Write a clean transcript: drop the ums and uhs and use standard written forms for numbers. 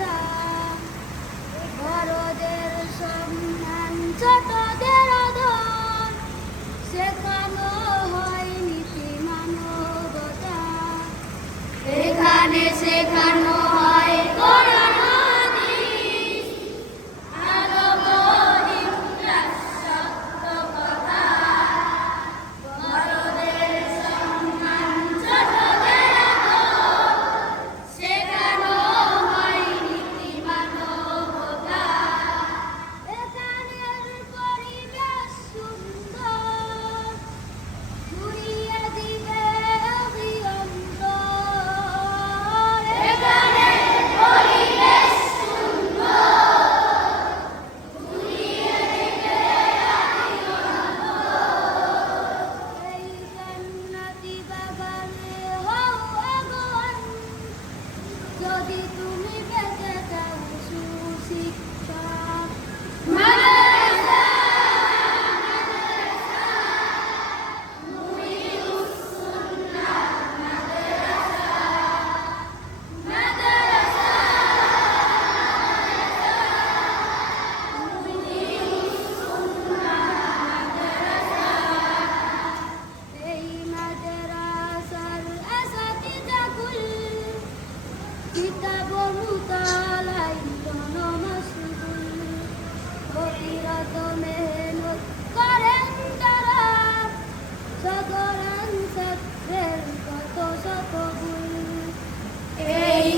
কথা, বড়দের সম্মান ছোটদের আদর, শেখানো হয় নীতি মানবতা। এখানে শেখানো হয় কোরআন হাদিস, আদব ইখলাস সত্য কথা, বড়দের সম্মান ছোটদের আদর, শেখানো হয় নীতি মানবতা। এখানের পরিবেশ সুন্দর, ঘুরিয়ে দিবে অন্তর। এখানের পরিবেশ সুন্দর, ঘুরিয়ে দিবে এই জান্নাতি বাগানে হও আগোয়ান, যদি তুমি পেতে চাও সুশিক্ষা। মাদ্রাসা, মুইনুস সুন্নাহ মাদ্রাসা, মাদ্রাসা, মুইনুস সুন্নাহ মাদ্রাসা। এই মাদ্রাসার আসাতিজাকুল কিতাব মুতালাই জনমশগুল, অবিরত মেহনত করেন তারা, সাধারণ ছাত্রের কত শত ভুল। এই